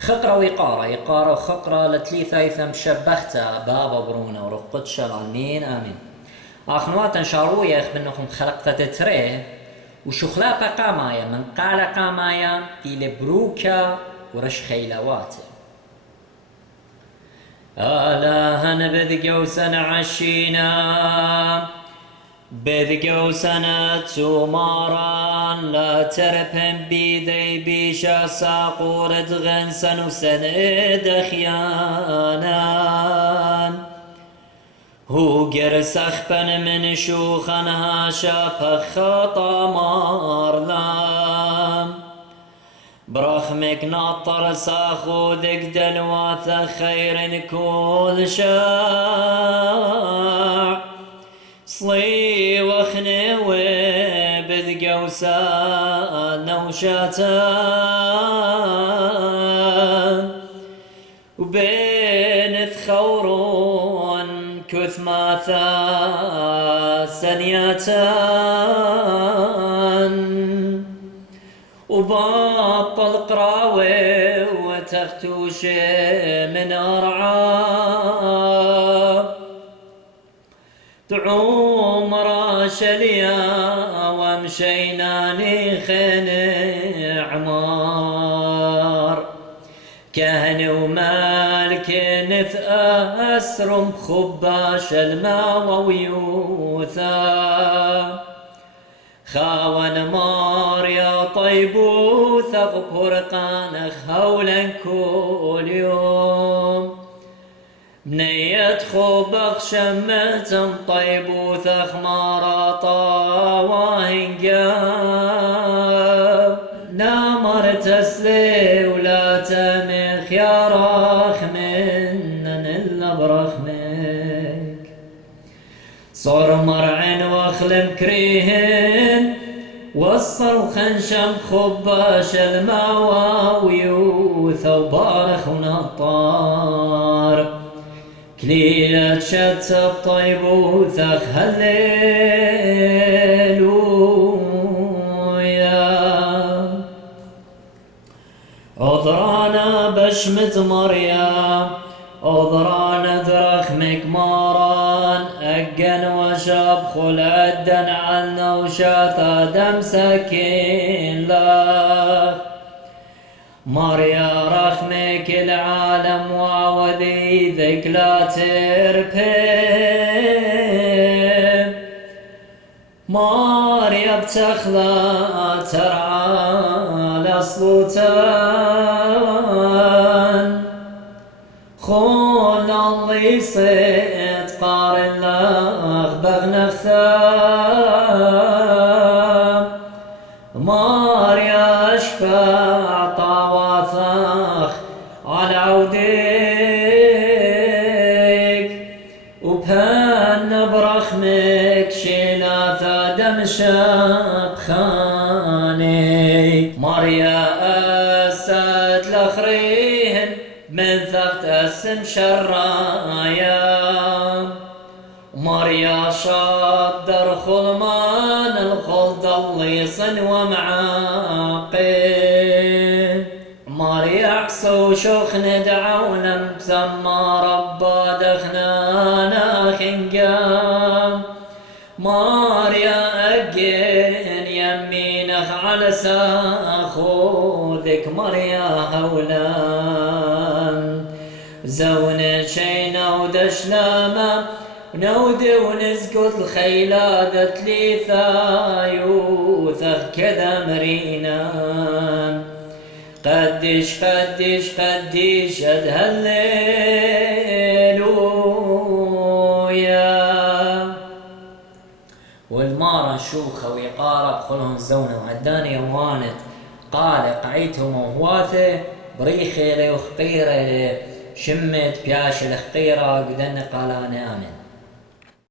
خقرة ويقارة يقارة وخقرة لتليثة يثم شبختها بابا برونا ورقد شرانين آمين. آخنواتا شاروية يخ بنكم خلقت تتريه وشخلاقة قامايا من قال قامايا إلى بروكا ورش خيلوات آلا هنبذ سنة عشينا بذ سنة تماران لا تربهم بيذي بيشا ساقورة غنسن وسند خيانان هو قرسخ بن من شوخنها شاب خطا مارلام برخمك ناطر ساخو ذك دلواث خير كل شاع صلي وخنوي بذقوسان نوشاتان وبين ثخورون كثماثا سنياتان وباطل قراوي وتختوش من أرعاب تعوم راشليا ومشينا خن عمار كهن ومالك نثأسرم خباش الماء ويوثا خاون مار يا طيب ثغفر قانخ هولا كل يوم بنية خبخ شمتم طيب ثخمار طاوهنقام نامر تسلي ولا تمخ يا راخ منن إلا برخمك صار مرعن واخلم كريهن والصرخ خنشم خباش المواوي وثوبارخ ونطار كليلة شتب طيب وثخ هللويا عذرانا بشمت مريم عذرانا درخمك ماران أجن وشاب خل عدن عنا وشاثا دم سكين لك مريا رخمك العالم وعوذي ذك لا تربي مريا بتخلى ترعى لصلوتان خون الله يصيد قارن لخ بغنخثام مريا اشفع طواثخ على عودك وبهن برخمك شيلاثا دم شبخاني مريا أسد لخريهن من ثغت اسم شرايا مريا شادر خلمان الخلد الليصن ومعاقب مريا عصو شوخ ندعونا بسما ربا دخنانا خنقام مريا أجين يمينخ على ساخوذك مريا هولان زون شينا ودشلاما نودي ونسقط الخيلادة ليثا يوثخ كذا مرينا قديش قديش قديش هللويا والمارة شوخة ويقارب خلهم زونة وعداني يوانت قال قعيتهم وهواثة بريخي لي وخقيرة شمت بياش الخقيرة قدن قالان آمن.